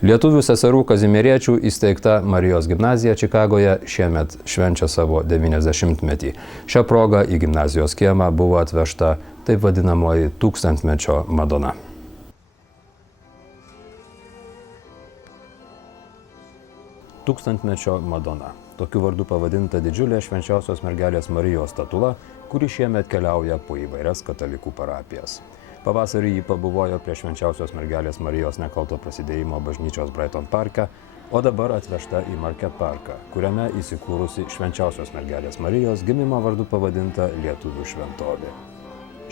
Lietuvių seserų kazimieriečių įsteigta Marijos gimnazija Čikagoje šiemet švenčia savo 90-metį. Šią progą į gimnazijos kiemą buvo atvežta taip vadinamoji tūkstantmečio Madona. Tūkstantmečio Madona. Tokiu vardu pavadinta didžiulė švenčiausios mergelės Marijos statula, kuri šiemet keliauja po įvairias katalikų parapijas. Pavasarį jį pabuvojo prie švenčiausios mergelės Marijos nekalto prasidėjimo bažnyčios Brighton parke, o dabar atvežta į Market parką, kuriame įsikūrusi švenčiausios mergelės Marijos gimimo vardu pavadinta lietuvių šventovė.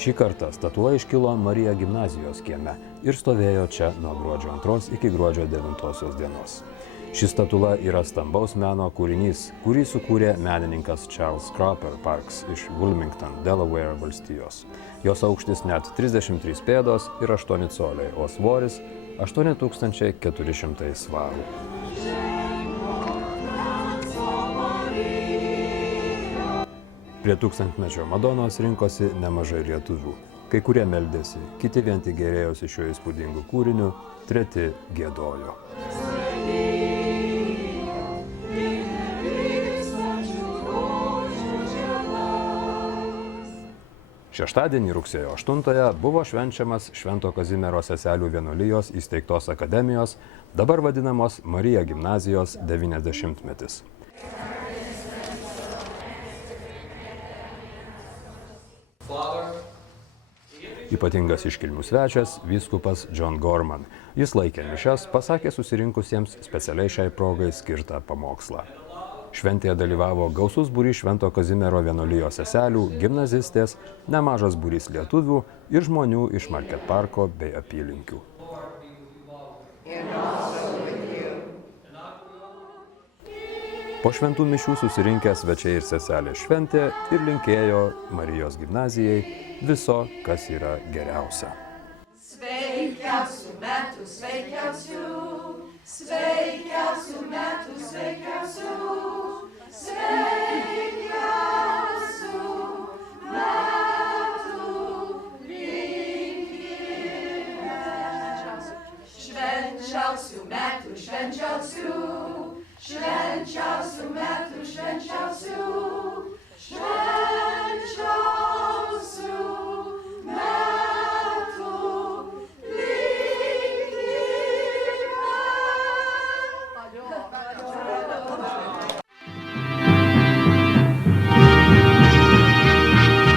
Šį kartą statula iškilo Marija gimnazijos kieme ir stovėjo čia nuo gruodžio 2 iki gruodžio 9 dienos. Ši statula yra stambaus meno kūrinys, kurį sukūrė menininkas Charles Cropper Parks iš Wilmington, Delaware valstijos. Jos aukštis net 33 pėdos ir 8 coliai, o svoris 8400 svarų. Prie tūkstantmečio Madonos rinkosi nemažai lietuvių. Kai kurie meldėsi, kiti vien tik gėrėjosi šiuo įspūdingu kūriniu, treti giedojo. Šeštadienį rugsėjo 8 buvo švenčiamas Švento Kazimiero seselių vienuolijos įsteigtos akademijos, dabar vadinamos Marija gimnazijos 90-metis. Ypatingas iškilmių svečias vyskupas John Gorman. Jis laikė mišias, pasakė susirinkusiems specialiai šiai progai skirtą pamokslą. Šventėje dalyvavo gausus būrys Švento Kazimiero vienuolijos seselių, gimnazistės, nemažas būrys lietuvių ir žmonių iš Market parko bei apylinkių. Po šventų mišių susirinkę svečiai ir seselės šventė ir linkėjo Marijos gimnazijai viso, kas yra geriausia. Sveikiausių metų, sveikiausių, sveikiausių metų, sveikiausių, sveikiausių.